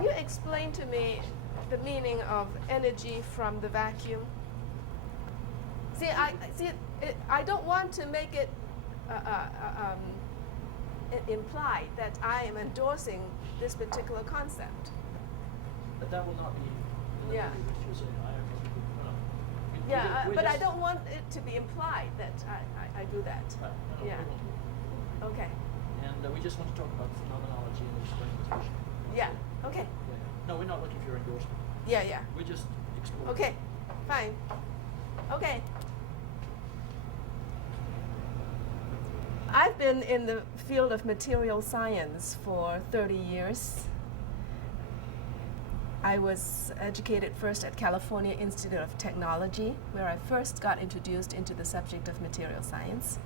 Can you explain to me the meaning of energy from the vacuum? I don't want to make it implied that I am endorsing this particular concept. But that will not be what you're saying. But I don't want it to be implied that I do that. Right. No, Yeah. we won't do it. Okay. And we just want to talk about phenomenology and experimentation. Yeah. Okay. Yeah. No, we're not looking for your endorsement. Yeah. We just explore. Okay. Fine. Okay. I've been in the field of material science for 30 years. I was educated first at California Institute of Technology, where I first got introduced into the subject of material science.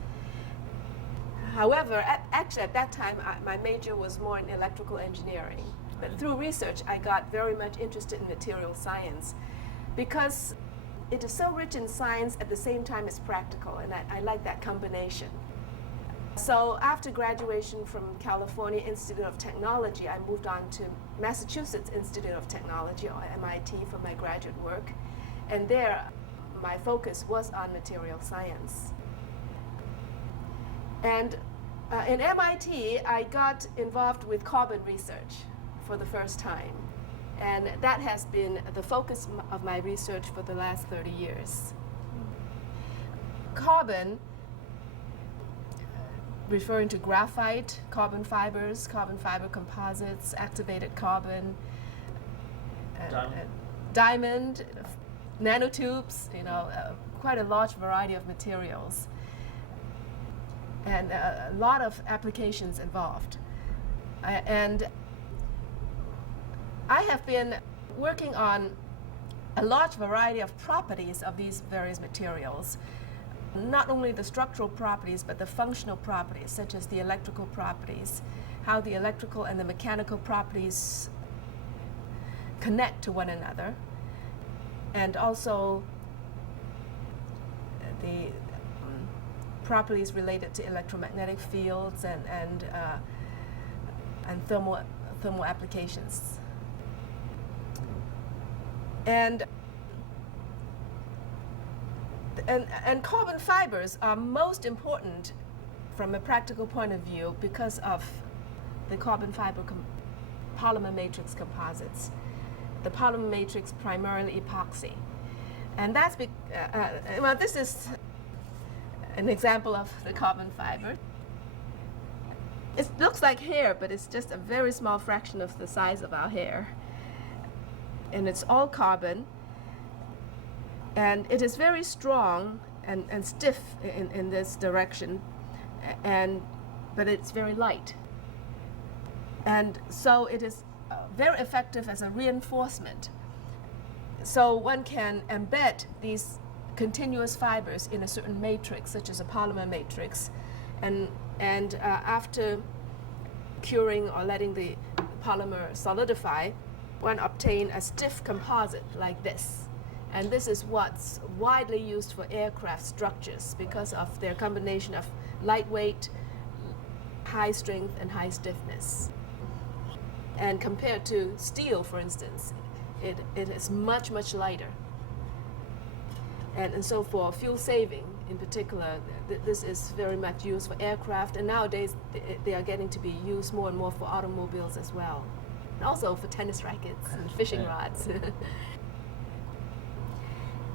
However, actually at that time, my major was more in electrical engineering. But through research, I got very much interested in material science because it is so rich in science at the same time as practical, and I like that combination. So after graduation from California Institute of Technology, I moved on to Massachusetts Institute of Technology, or MIT, for my graduate work. And there, my focus was on material science. And in MIT, I got involved with carbon research for the first time. And that has been the focus of my research for the last 30 years. Carbon, referring to graphite, carbon fibers, carbon fiber composites, activated carbon, diamond, nanotubes, quite a large variety of materials, and a lot of applications involved. And I have been working on a large variety of properties of these various materials. Not only the structural properties, but the functional properties, such as the electrical properties, how the electrical and the mechanical properties connect to one another, and also the properties related to electromagnetic fields and thermal applications. And carbon fibers are most important from a practical point of view because of the carbon fiber polymer matrix composites. The polymer matrix primarily epoxy. And that's, this is an example of the carbon fiber. It looks like hair, but it's just a very small fraction of the size of our hair. And it's all carbon. And it is very strong and stiff in this direction, but it's very light. And so it is very effective as a reinforcement. So one can embed these continuous fibers in a certain matrix, such as a polymer matrix, and after curing or letting the polymer solidify, one obtain a stiff composite like this. And this is what's widely used for aircraft structures because of their combination of lightweight, high strength, and high stiffness. And compared to steel, for instance, it is much, much lighter. And so for fuel saving in particular, this is very much used for aircraft, and nowadays they are getting to be used more and more for automobiles as well. And also for tennis rackets and fishing rods.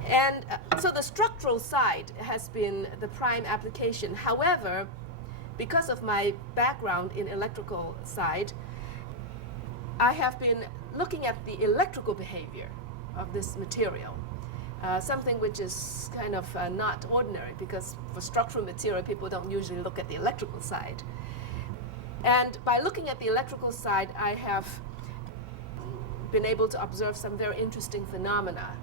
And so the structural side has been the prime application. However, because of my background in electrical side, I have been looking at the electrical behavior of this material, something which is kind of not ordinary, because for structural material, people don't usually look at the electrical side. And by looking at the electrical side, I have been able to observe some very interesting phenomena.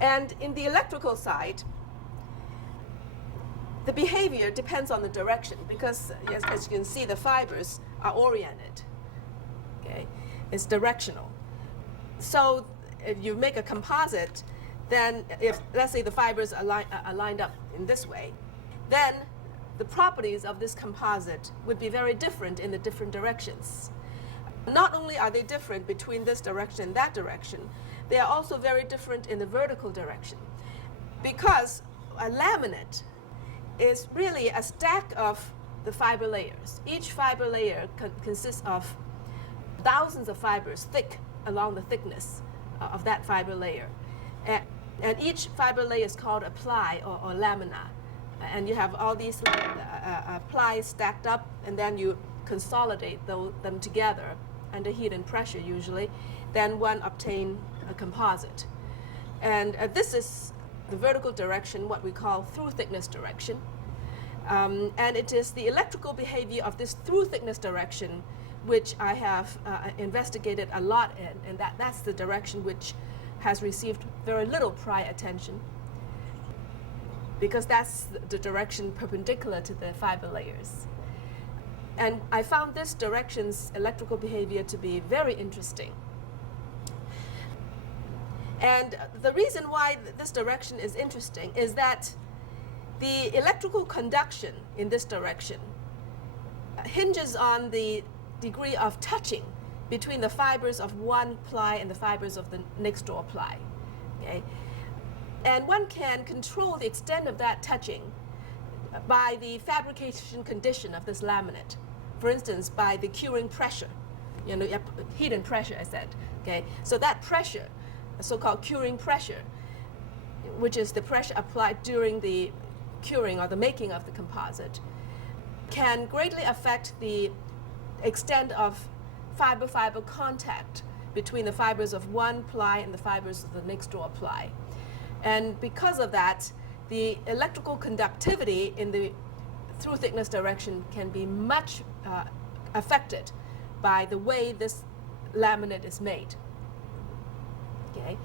And in the electrical side, the behavior depends on the direction, because as you can see, the fibers are oriented. Okay, it's directional. So if you make a composite, then if, let's say, the fibers are lined up in this way, then the properties of this composite would be very different in the different directions. Not only are they different between this direction and that direction, they are also very different in the vertical direction. Because a laminate is really a stack of the fiber layers. Each fiber layer consists of thousands of fibers thick along the thickness of that fiber layer. And each fiber layer is called a ply or lamina. And you have all these plies stacked up, and then you consolidate them together under heat and pressure usually. Then one obtain a composite. And this is the vertical direction, what we call through thickness direction. And it is the electrical behavior of this through thickness direction which I have investigated a lot in, and that's the direction which has received very little prior attention, because that's the direction perpendicular to the fiber layers. And I found this direction's electrical behavior to be very interesting. And the reason why this direction is interesting is that the electrical conduction in this direction hinges on the degree of touching between the fibers of one ply and the fibers of the next door ply. Okay? And one can control the extent of that touching by the fabrication condition of this laminate. For instance, by the curing pressure, heat and pressure, I said. Okay? So that pressure, so-called curing pressure, which is the pressure applied during the curing or the making of the composite, can greatly affect the extent of fiber-fiber contact between the fibers of one ply and the fibers of the next door ply. And because of that, the electrical conductivity in the through thickness direction can be much affected by the way this laminate is made. Okay.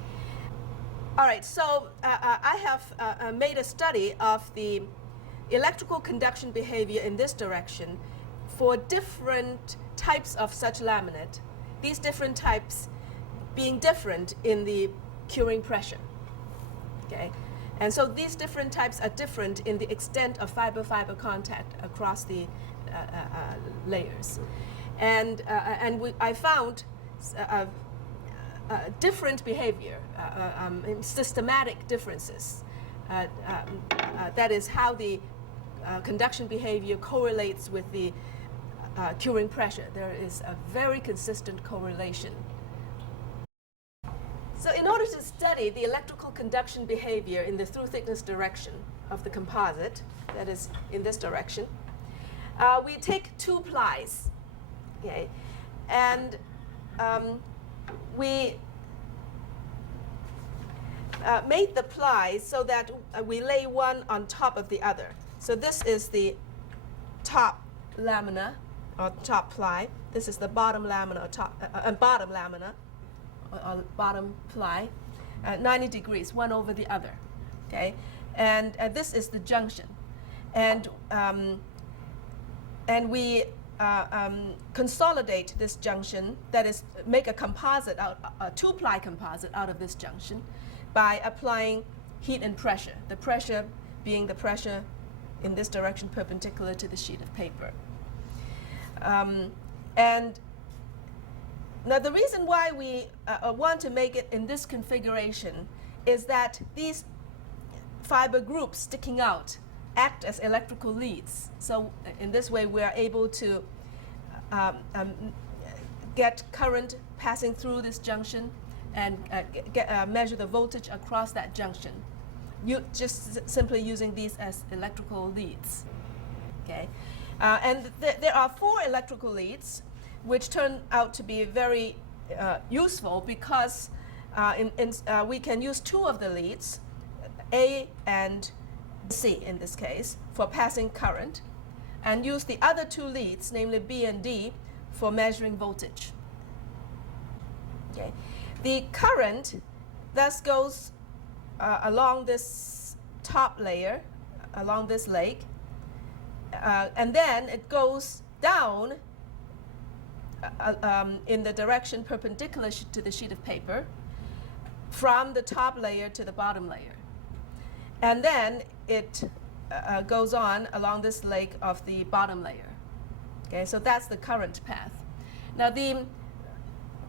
All right, so I have made a study of the electrical conduction behavior in this direction for different types of such laminate, these different types being different in the curing pressure. Okay? And so these different types are different in the extent of fiber-fiber contact across the layers. And I found different behavior, systematic differences. That is how the conduction behavior correlates with the curing pressure. There is a very consistent correlation. So in order to study the electrical conduction behavior in the through thickness direction of the composite, that is in this direction, we take two plies, okay, and we made the plies so that we lay one on top of the other. So this is the top lamina or top ply. This is the bottom lamina or bottom lamina or bottom ply, 90 degrees, one over the other. Okay, and this is the junction, and we consolidate this junction. That is, make a composite out, a two-ply composite out of this junction, by applying heat and pressure. The pressure being the pressure in this direction perpendicular to the sheet of paper. And now the reason why we want to make it in this configuration is that these fiber groups sticking out act as electrical leads. So in this way we are able to get current passing through this junction and measure the voltage across that junction. Just simply using these as electrical leads. Okay, and there are 4 electrical leads, which turn out to be very useful because we can use 2 of the leads, A and C in this case, for passing current, and use the other 2 leads, namely B and D, for measuring voltage. Okay. The current thus goes along this top layer, along this leg, and then it goes down in the direction perpendicular to the sheet of paper from the top layer to the bottom layer. And then it goes on along this leg of the bottom layer. Okay, so that's the current path. Now the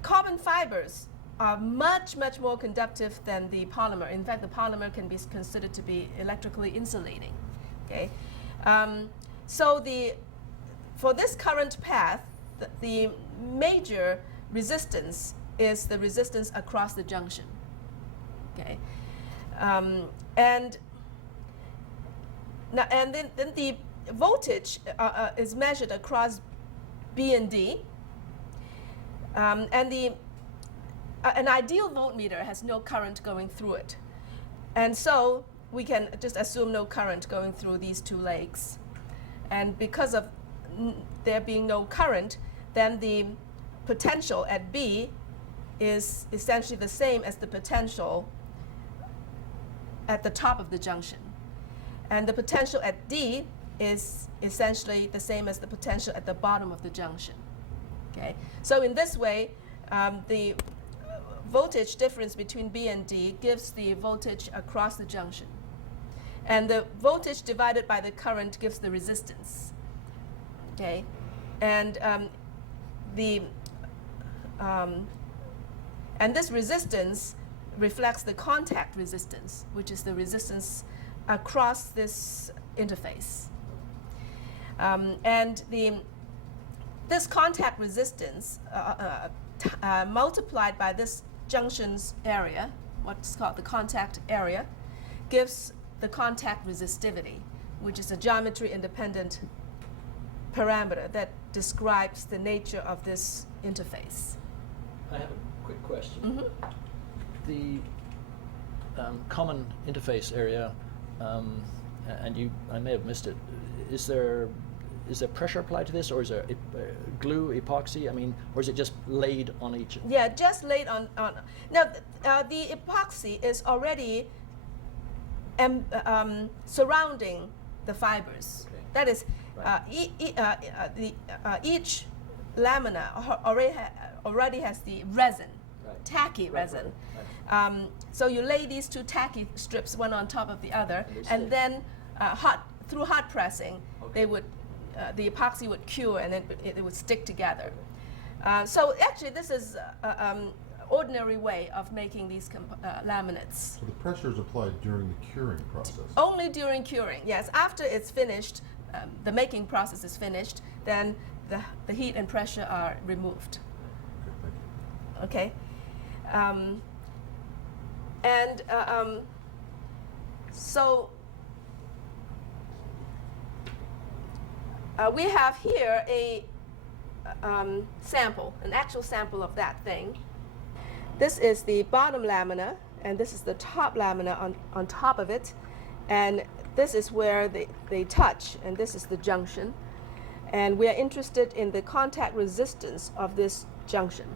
carbon fibers are much, much more conductive than the polymer. In fact, the polymer can be considered to be electrically insulating. Okay, so for this current path, the major resistance is the resistance across the junction. Okay, and then the voltage is measured across B and D, and an ideal voltmeter has no current going through it, and so we can just assume no current going through these two legs, and because of there being no current, then the potential at B is essentially the same as the potential at the top of the junction, and the potential at D is essentially the same as the potential at the bottom of the junction. Okay, so in this way, the voltage difference between B and D gives the voltage across the junction, and the voltage divided by the current gives the resistance. Okay, and this resistance reflects the contact resistance, which is the resistance across this interface. And this contact resistance multiplied by this junction's area, what's called the contact area, gives the contact resistivity, which is a geometry independent parameter that describes the nature of this interface. I have a quick question. Mm-hmm. The common interface area, and I may have missed it. Is there pressure applied to this, or is there glue, epoxy? I mean, or is it just laid on each? Yeah, just laid on. Now, the epoxy is already surrounding the fibers. Okay. That is, right. Each lamina already has the resin, right. Tacky resin. Right. So you lay these two tacky strips one on top of the other, and then through hot pressing, okay. They would the epoxy would cure, and then it would stick together. So actually, this is ordinary way of making these laminates. So the pressure is applied during the curing process? Only during curing, yes. After it's finished, the making process is finished, then the heat and pressure are removed. Okay, thank you. Okay. So we have here a sample, an actual sample of that thing. This is the bottom lamina, and this is the top lamina on top of it, and this is where they touch, and this is the junction. And we are interested in the contact resistance of this junction.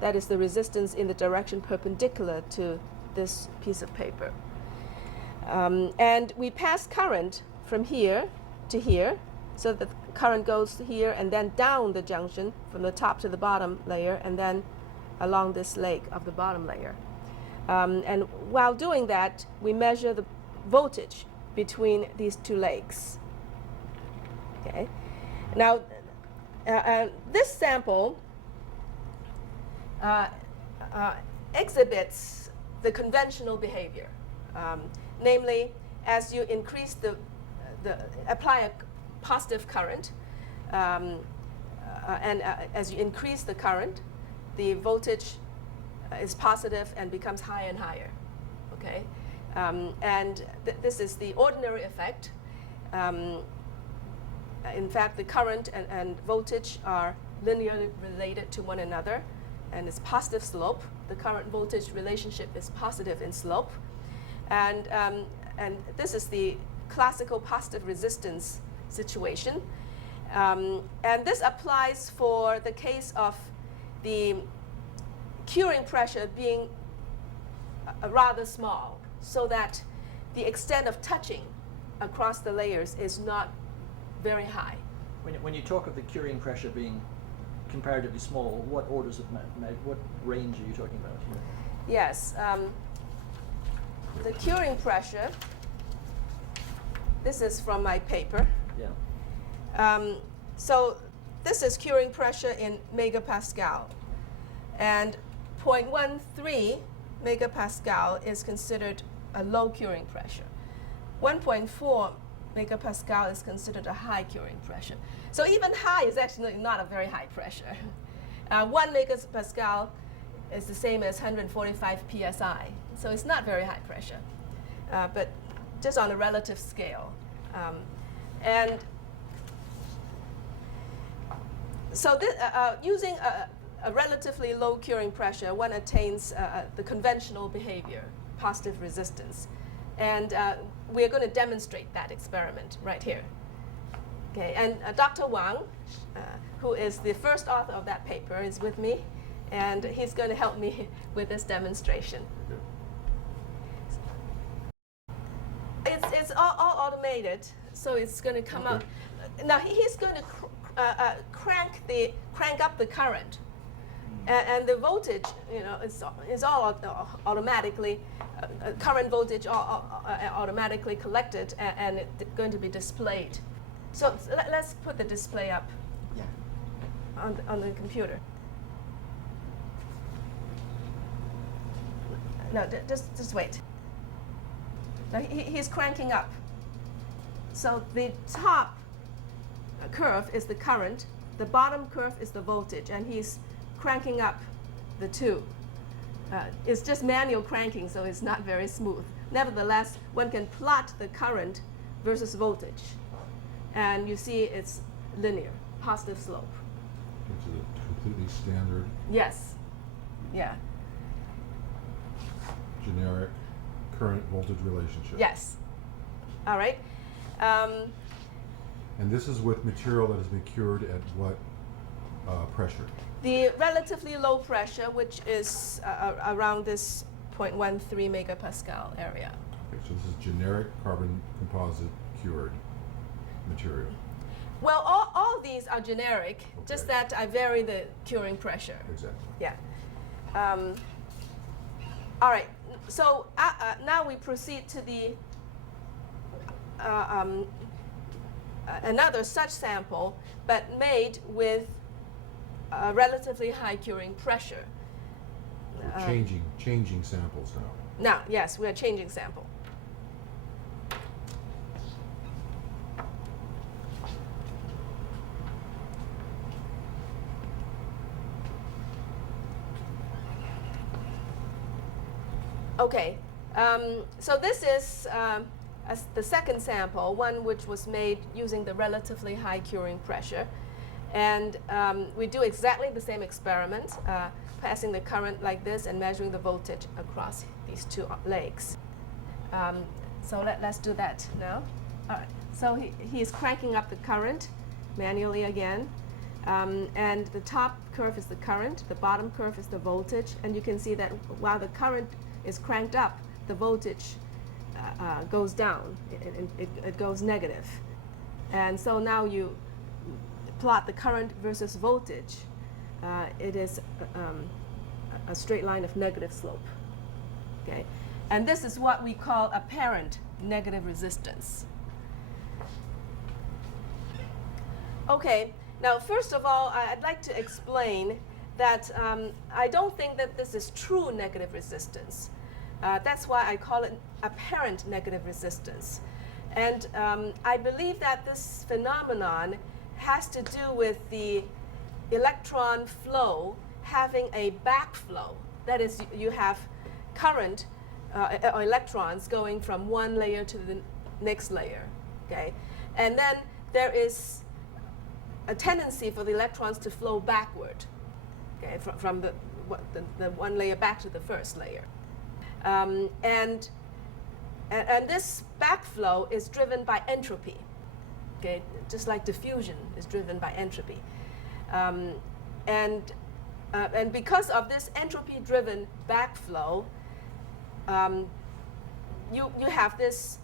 That is the resistance in the direction perpendicular to this piece of paper. And we pass current from here to here, so that the current goes here and then down the junction from the top to the bottom layer, and then along this leg of the bottom layer. And while doing that, we measure the voltage between these two legs. Okay. Now, this sample exhibits the conventional behavior, namely, as you increase apply a positive current, and as you increase the current, the voltage is positive and becomes higher and higher. Okay, and this is the ordinary effect. In fact, the current and voltage are linearly related to one another, and it's positive slope. The current-voltage relationship is positive in slope, and this is the classical positive resistance situation, and this applies for the case of the curing pressure being rather small, so that the extent of touching across the layers is not very high. When you talk of the curing pressure being comparatively small, what orders of what range are you talking about here? Yes, the curing pressure, this is from my paper. Yeah. So this is curing pressure in megapascal. And 0.13 megapascal is considered a low curing pressure. 1.4 megapascal is considered a high curing pressure. So even high is actually not a very high pressure. 1 megapascal is the same as 145 psi. So it's not very high pressure, but just on a relative scale. And so using a relatively low curing pressure, one attains the conventional behavior, positive resistance. And we're going to demonstrate that experiment right here. Okay, and Dr. Wang, who is the first author of that paper, is with me, and he's going to help me with this demonstration. It's all automated, so it's going to come out. Now he's going to crank up the current, and the voltage, is all automatically current voltage automatically collected and it's going to be displayed. So let's put the display up on the computer. No, just wait. Now he's cranking up. So the top curve is the current, the bottom curve is the voltage, and he's cranking up the two. It's just manual cranking, so it's not very smooth. Nevertheless, one can plot the current versus voltage, and you see it's linear, positive slope. Which is a completely standard, Yes. Yeah. generic current voltage relationship. Yes. All right. And this is with material that has been cured at what pressure? The relatively low pressure, which is around this 0.13 megapascal area. Okay, so this is generic carbon composite cured material. Well, all these are generic, just Okay. that I vary the curing pressure. Exactly. Yeah. All right. So now we proceed to the another such sample, but made with a relatively high curing pressure. We're changing samples now. Now, yes, we are changing sample. Okay, so this is the second sample, one which was made using the relatively high curing pressure. And we do exactly the same experiment, passing the current like this and measuring the voltage across these two legs. So let's do that now. All right, so he's cranking up the current manually again. And the top curve is the current, the bottom curve is the voltage. And you can see that while the current is cranked up, the voltage goes down, it goes negative. And so now you plot the current versus voltage. It is a straight line of negative slope. Okay? And this is what we call apparent negative resistance. Okay, now first of all, I'd like to explain that I don't think that this is true negative resistance. That's why I call it apparent negative resistance. And I believe that this phenomenon has to do with the electron flow having a backflow. That is, you have current or electrons going from one layer to the next layer. Okay? And then there is a tendency for the electrons to flow backward, okay, from the one layer back to the first layer. And this backflow is driven by entropy, okay, just like diffusion is driven by entropy. And because of this entropy-driven backflow, you have this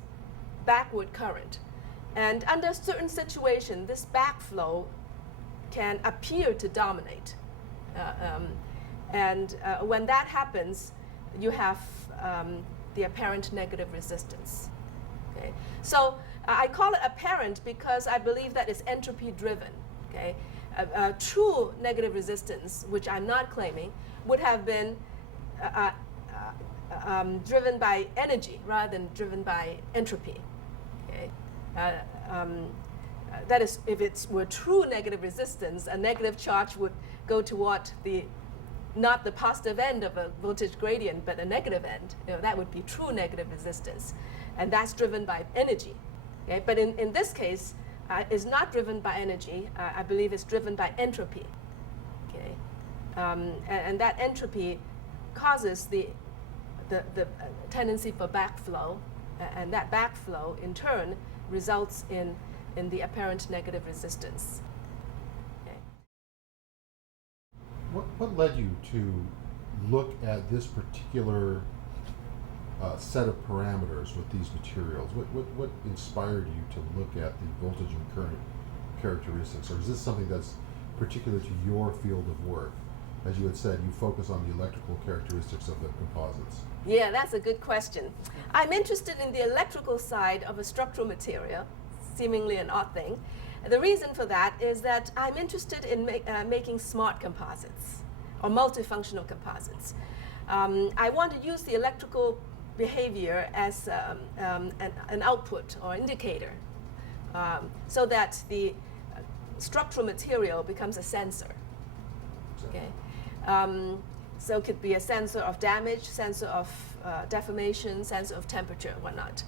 backward current. And under certain situations, this backflow can appear to dominate. When that happens, you have the apparent negative resistance. Okay? So I call it apparent because I believe that it's entropy driven. Okay? true negative resistance, which I'm not claiming, would have been driven by energy rather than driven by entropy. Okay? That is, if it were true negative resistance, a negative charge would go toward not the positive end of a voltage gradient, but the negative end. That would be true negative resistance. And that's driven by energy. Okay? But in this case, it's not driven by energy. I believe it's driven by entropy. Okay? And that entropy causes the tendency for backflow, and that backflow in turn results in the apparent negative resistance. Okay. What led you to look at this particular set of parameters with these materials? What inspired you to look at the voltage and current characteristics? Or is this something that's particular to your field of work? As you had said, you focus on the electrical characteristics of the composites. Yeah, that's a good question. I'm interested in the electrical side of a structural material, seemingly an odd thing. The reason for that is that I'm interested in making smart composites or multifunctional composites. I want to use the electrical behavior as an output or indicator so that the structural material becomes a sensor. Okay. So it could be a sensor of damage, sensor of deformation, sensor of temperature, and whatnot.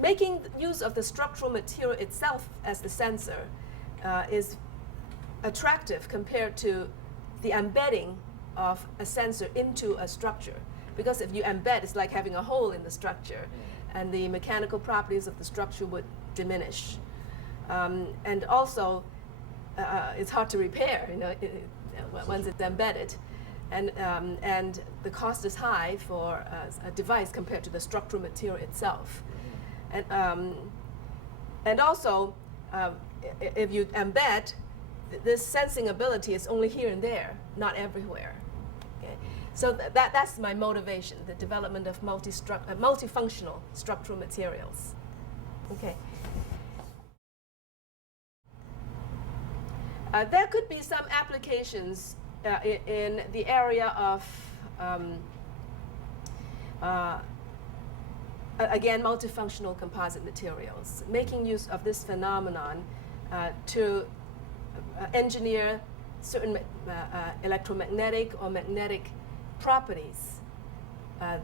Making use of the structural material itself as the sensor is attractive compared to the embedding of a sensor into a structure. Because if you embed, it's like having a hole in the structure, and the mechanical properties of the structure would diminish. And also, it's hard to repair, once it's embedded. And the cost is high for a device compared to the structural material itself. And also, if you embed, this sensing ability is only here and there, not everywhere. Okay? So that's my motivation, the development of multifunctional structural materials. Okay. There could be some applications in the area of, again, multifunctional composite materials, making use of this phenomenon to engineer certain electromagnetic or magnetic properties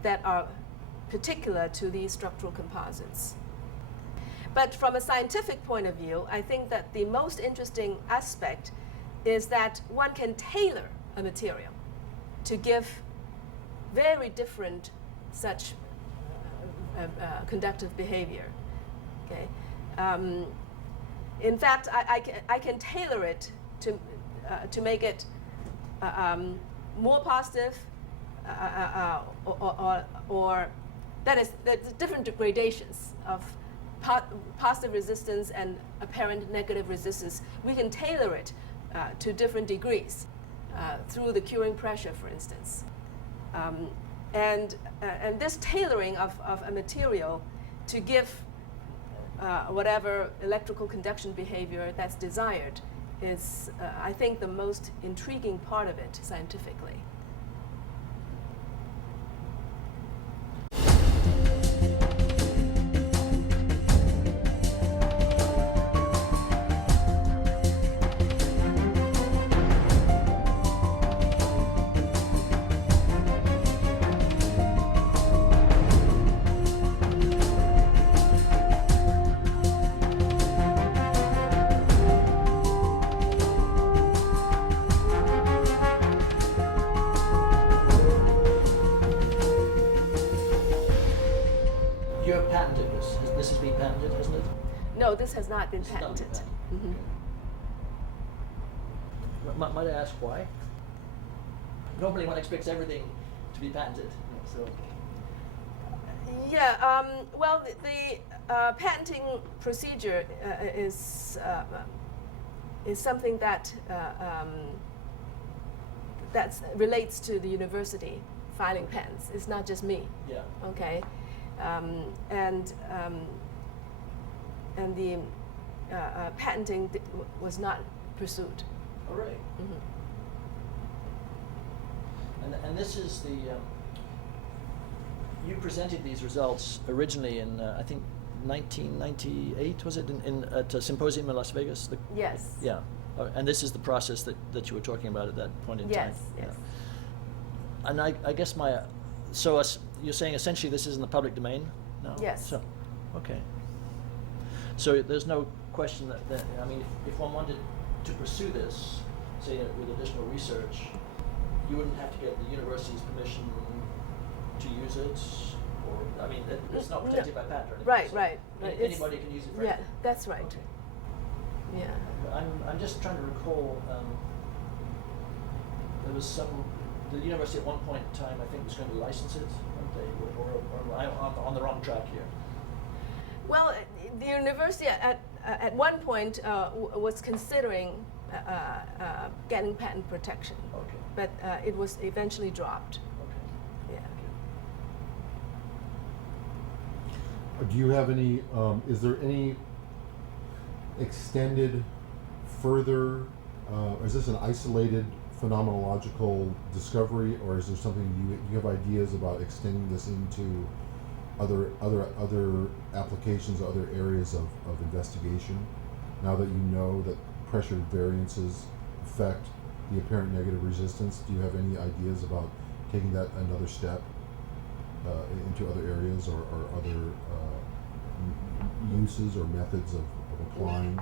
that are particular to these structural composites. But from a scientific point of view, I think that the most interesting aspect is that one can tailor a material to give very different such conductive behavior. Okay? In fact, I can tailor it to make it more positive, or that is, there's different gradations of positive resistance and apparent negative resistance. We can tailor it to different degrees through the curing pressure, for instance. And this tailoring of a material to give whatever electrical conduction behavior that's desired is, I think, the most intriguing part of it scientifically. You have patented this. This has been patented, hasn't it? No, this has not been It's not been patented. patented. Mhm. Might I ask why? Normally one expects everything to be patented. So Yeah, well, the patenting procedure is something that relates to the university filing patents. It's not just me. yeah. Okay, and patenting was not pursued. All right. Mhm. And this is the, you presented these results originally in, I think, 1998, was it, at a symposium in Las Vegas? Yes. Yeah. And this is the process that you were talking about at that point in time? Yes, yes. Yeah. And I guess you're saying essentially this is in the public domain now? Yes. So, okay. So there's no question that I mean, if one wanted to pursue this, say with additional research, you wouldn't have to get the university's permission to use it, or, I mean, it's not protected by patent or anything. Right, so right. Anybody can use it for Yeah, anything. that's right. Okay. Yeah. I'm just trying to recall, there was the university at one point in time, I think, was going to license it, weren't they? Or I'm on the wrong track here. Well, the university at one point was considering getting patent protection, Okay. but it was eventually dropped. Okay. Yeah. Do you have any, is there any extended further, is this an isolated phenomenological discovery, or is there something you have ideas about extending this into other applications, other areas of investigation, now that you know that pressure variances affect the apparent negative resistance? Do you have any ideas about taking that another step into other areas, or other uses or methods of applying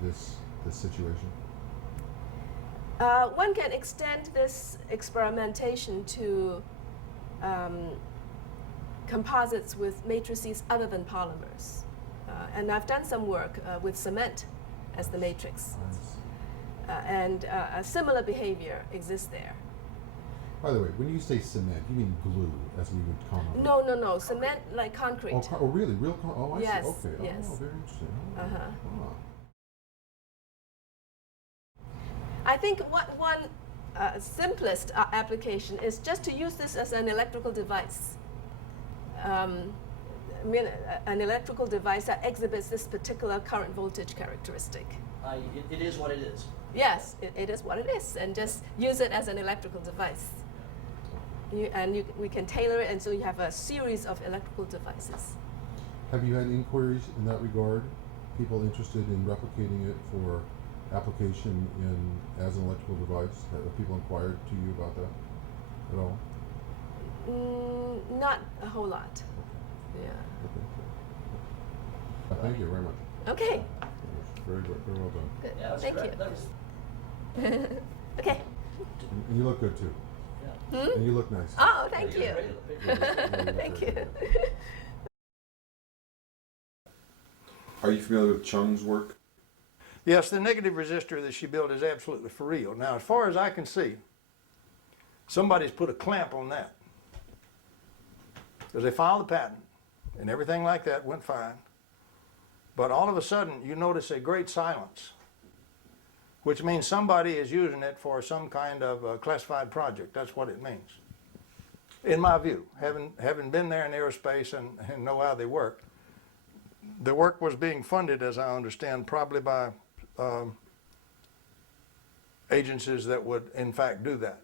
this situation? One can extend this experimentation to composites with matrices other than polymers. And I've done some work with cement as the matrix. And a similar behavior exists there. By the way, when you say cement, you mean glue, as we would commonly. No, cement like concrete. Oh, really? Real I Yes, see. Okay. yes. Oh, very interesting. Oh, Uh-huh. ah. I think one simplest application is just to use this as an electrical device. An electrical device that exhibits this particular current voltage characteristic. It is what it is. Yes, it is what it is, and just use it as an electrical device. We can tailor it, and so you have a series of electrical devices. Have you had inquiries in that regard? People interested in replicating it for application as an electrical device? Have people inquired to you about that at all? Not a whole lot. Yeah. Okay. Thank you very much. Okay. Very good. Very well done. Good. Yeah, that's Thank correct. you. That was, Okay. And you look good too. yeah. And you look nice. Oh, thank Yeah, you. you're great. Thank you. Are you familiar with Chung's work? Yes, the negative resistor that she built is absolutely for real. Now, as far as I can see, somebody's put a clamp on that. Because they filed the patent, and everything like that went fine. But all of a sudden, you notice a great silence, which means somebody is using it for some kind of classified project. That's what it means, in my view. Having been there in aerospace and know how they work, the work was being funded, as I understand, probably by agencies that would, in fact, do that.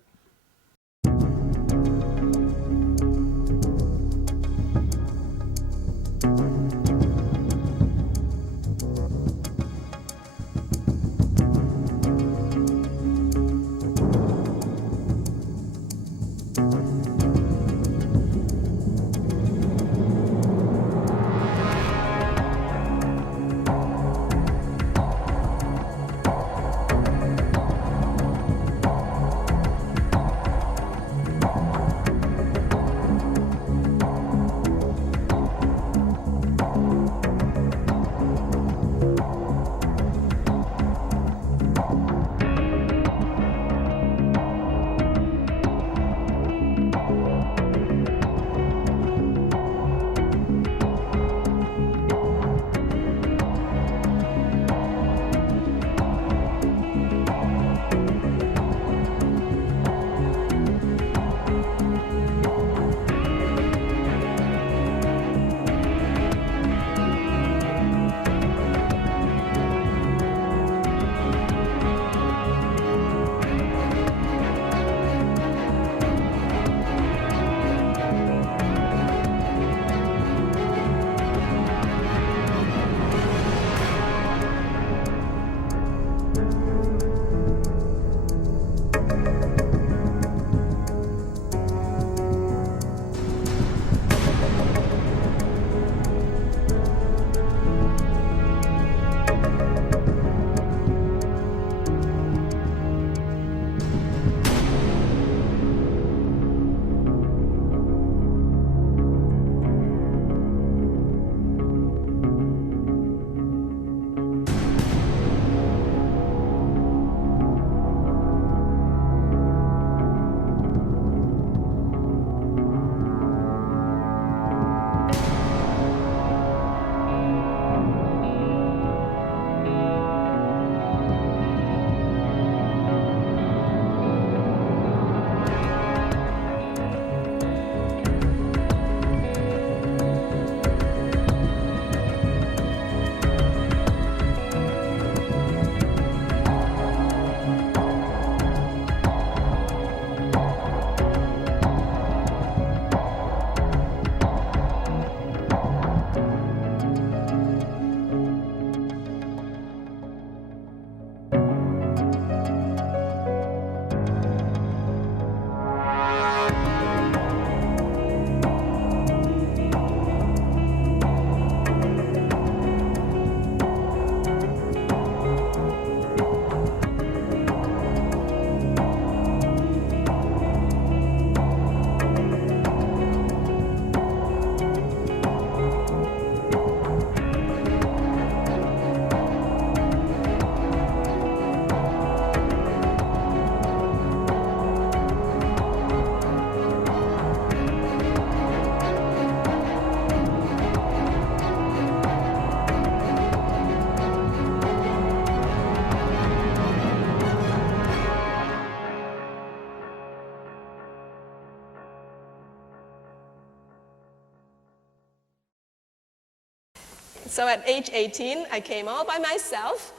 So at age 18, I came all by myself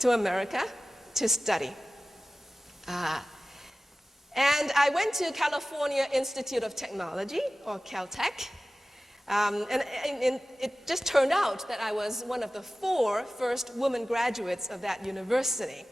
to America to study. And I went to California Institute of Technology, or Caltech. And it just turned out that I was one of the 4 first women graduates of that university.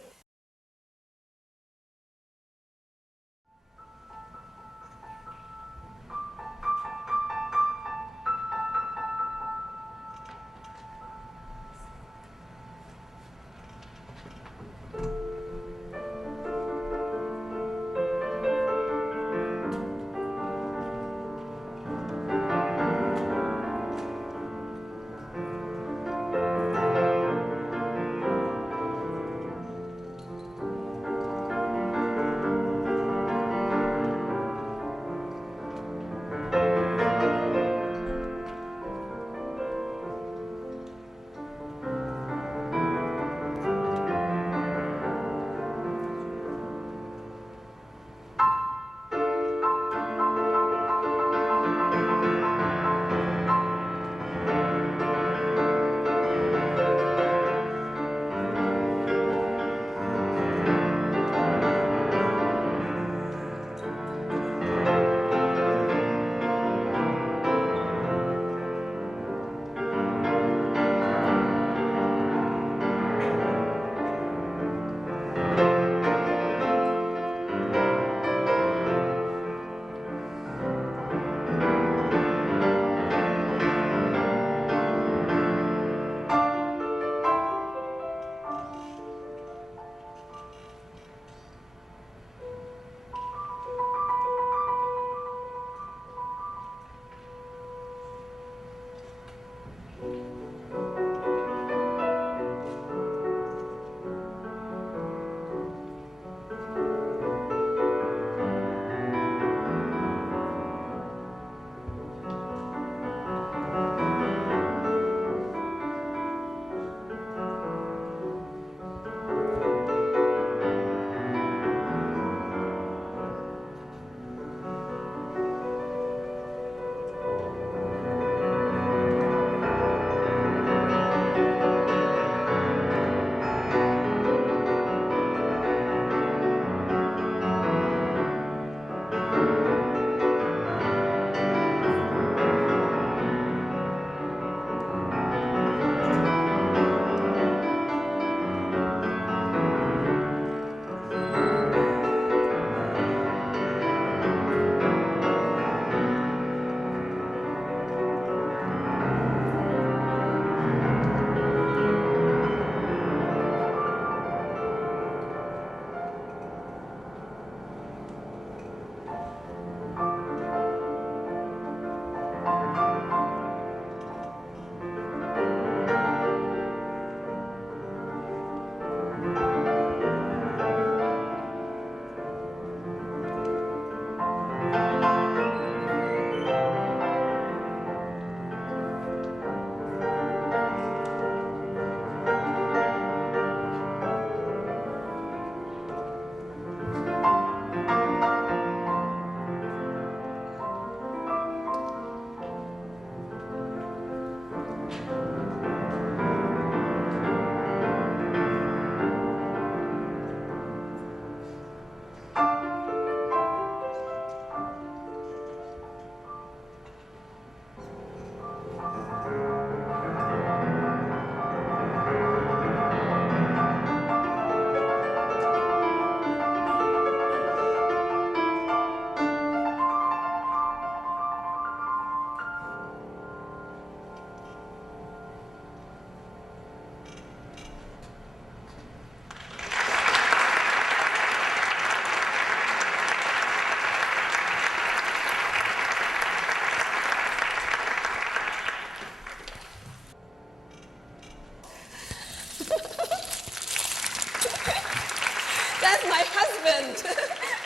That's my husband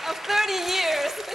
of 30 years.